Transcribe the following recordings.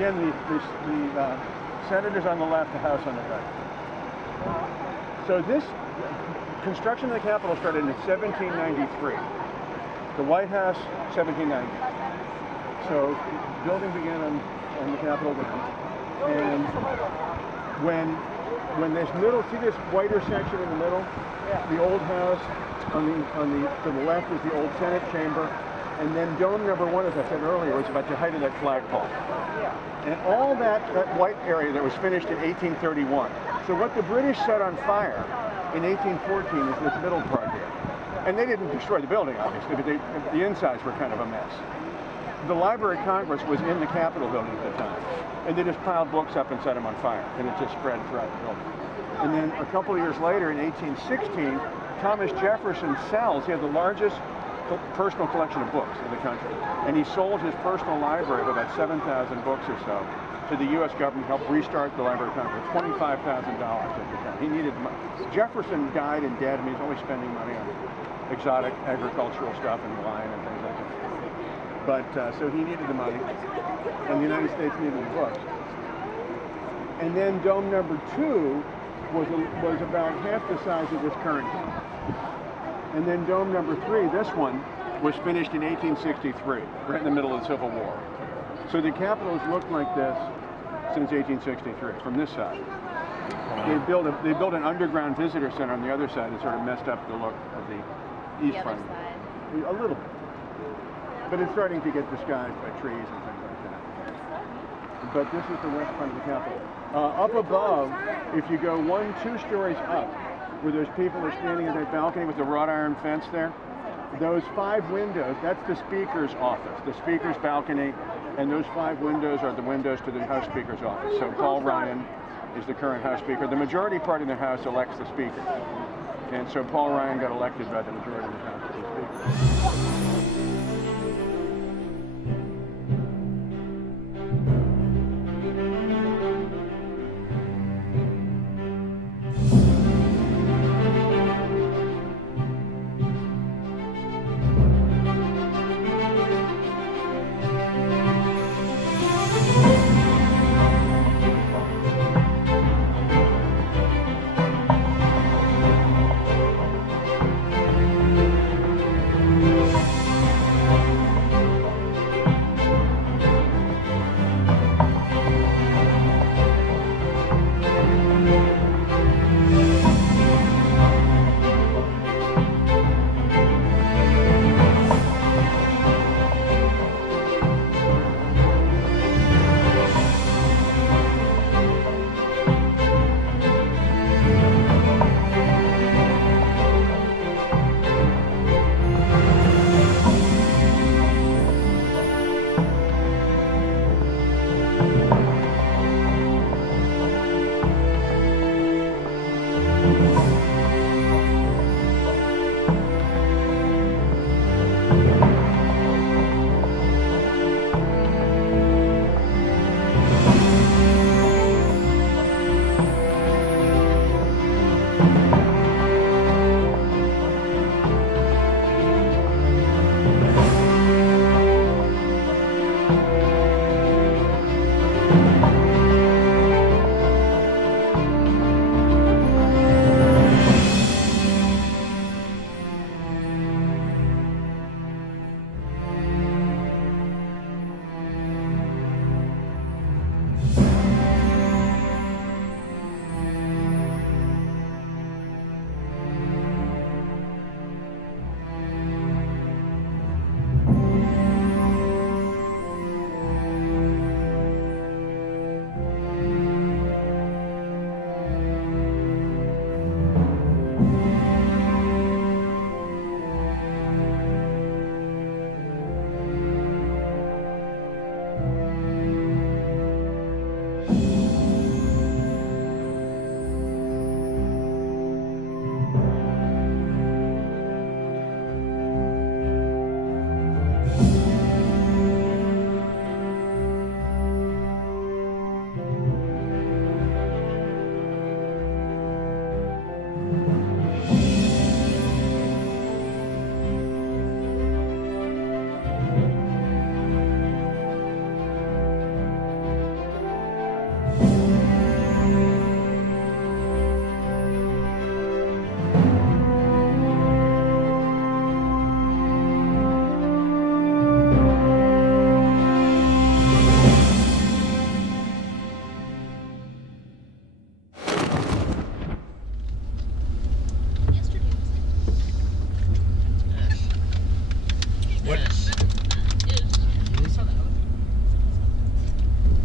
again, the Senator's on the left, the House on the right. So this construction of the Capitol started in 1793. The White House, 1790. So building began on the Capitol then. And when this middle, see this whiter section in the middle? The old house to the left is the old Senate chamber. And then dome number 1, as I said earlier, was about the height of that flagpole. And all that white area that was finished in 1831. So what the British set on fire in 1814 is this middle part here. And they didn't destroy the building, obviously, but the insides were kind of a mess. The Library of Congress was in the Capitol building at the time. And they just piled books up and set them on fire. And it just spread throughout the building. And then a couple of years later, in 1816, Thomas Jefferson sells, he had the largest personal collection of books in the country. And he sold his personal library of about 7,000 books or so to the U.S. government, helped restart the Library of Congress, $25,000 at the time. He needed money. Jefferson died and dead, and he's only spending money on exotic agricultural stuff and wine and things like that. But, so he needed the money, and the United States needed the books. And then dome number 2 was about half the size of this current dome. And then dome number 3, this one, was finished in 1863, right in the middle of the Civil War. So the Capitol has looked like this since 1863, from this side. They built an underground visitor center on the other side that sort of messed up the look of the east front. A little bit. But it's starting to get disguised by trees and things like that. But this is the west front of the Capitol. Up above, if you go 2 stories up, where those people are standing in that balcony with the wrought iron fence there, those 5 windows, that's the Speaker's office, the Speaker's balcony, and those 5 windows are the windows to the House Speaker's office. So Paul Ryan is the current House Speaker. The majority party in the House elects the Speaker. And so Paul Ryan got elected by the majority of the House as the Speaker.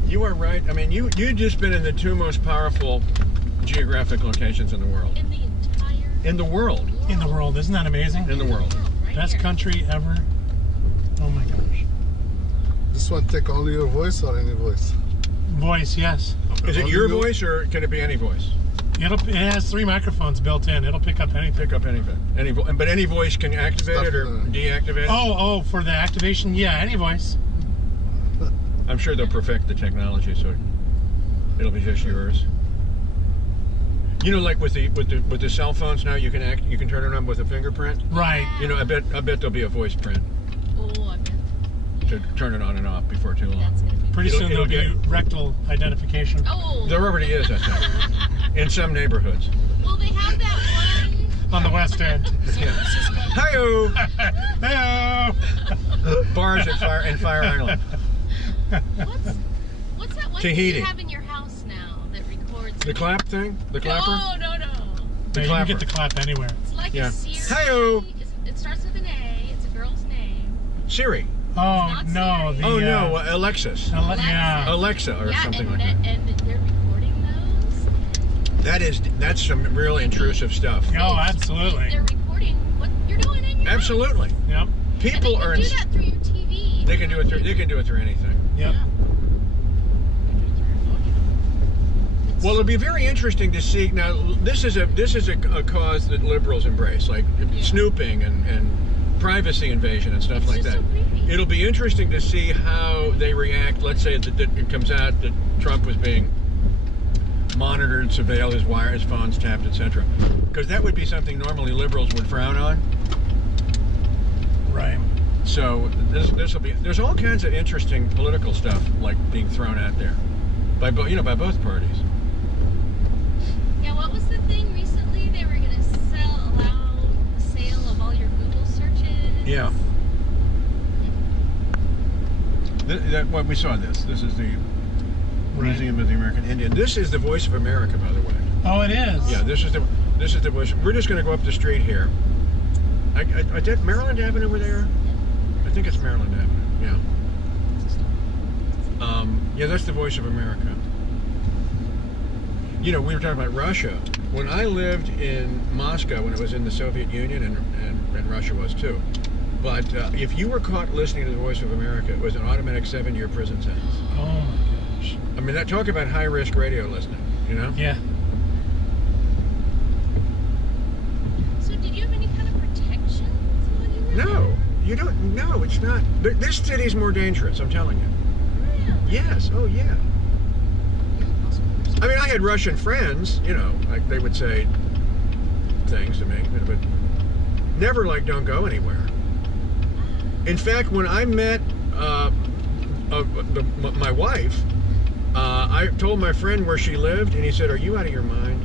You are right. I mean, you've just been in the two most powerful geographic locations in the world. In the entire... In the world. In the world. Isn't that amazing? In the world. Right Best here. country ever. Oh my gosh. This one take only your voice or any voice? Voice, yes. Is it your voice or can it be any voice? It has 3 microphones built in. It'll pick up anything. Pick up anything. But any voice can activate it or deactivate it? Oh, for the activation, yeah, any voice. I'm sure they'll perfect the technology so it'll be just yours. You know, like with the cell phones now, you can turn it on with a fingerprint. Right. You know, I bet there'll be a voice print Oh, I bet. to turn it on and off before too long. That's gonna be... Pretty soon It'll there'll be get- rectal identification. Oh! There already is, I think, in some neighborhoods. Well, they have that one... On the west end. Yeah. Hi-yo! Hello! Bars in Fire Island. What's that one Tahiti. thing you have in your house now that records... The clap thing? The clapper? No. The You clapper. can get the clap anywhere. It's like Yeah. a Siri. Hi-yo! It starts with an A. It's a girl's name. Siri. Oh, not no. Siri. The, Oh no, Alexis. yeah. Alexa or Yeah, something and like that. And they're recording those. That's some really intrusive stuff. Oh, absolutely. They're recording what you're doing in your house. Absolutely. Yep. People are. And they can do that through your TV. They can do it through anything. Yep. Yeah. Well, it'll be very interesting to see. Now, this is a cause that liberals embrace, like snooping and privacy invasion and stuff It's like just that. so creepy. It'll be interesting to see how they react. Let's say that it comes out that Trump was being monitored, surveilled, his phones tapped, etc. Because that would be something normally liberals would frown on. Right. So there's all kinds of interesting political stuff like being thrown out there by both parties. Yeah, what was the thing recently? They were going to allow the sale of all your Google searches. Yeah. Well, we saw this. This is the Museum of the American Indian. This is the Voice of America, by the way. Oh, it is. Yeah, this is the voice. We're just going to go up the street here. I did Maryland Avenue over there. I think it's Maryland Avenue. Yeah. Yeah, that's the Voice of America. You know, we were talking about Russia. When I lived in Moscow, when it was in the Soviet Union, and Russia was too. But if you were caught listening to the Voice of America, it was an automatic 7-year prison sentence. Oh my gosh. I mean, talk about high-risk radio listening, you know? Yeah. So did you have any kind of protections while you were No, there? you don't. No, it's not. This city's more dangerous, I'm telling you. Really? Yes, oh yeah. I mean, I had Russian friends, you know, like they would say things to me, but never like don't go anywhere. In fact, when I met my wife, I told my friend where she lived, and he said, "Are you out of your mind?"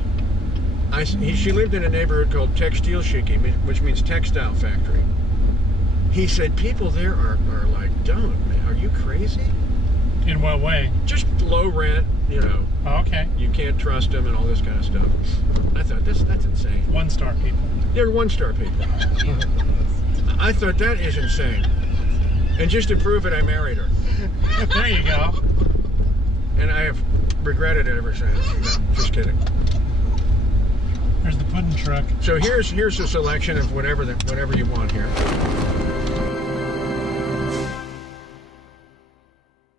She lived in a neighborhood called Tekstilshiki, which means textile factory. He said, people there are like, don't, man, are you crazy? In what way? Just low rent, you know. Oh, okay. You can't trust them and all this kind of stuff. I thought, that's insane. 1-star people. They're 1-star people. I thought, that is insane. And just to prove it, I married her. There you go. And I have regretted it ever since. No, just kidding. There's the pudding truck. So here's a selection of whatever you want here.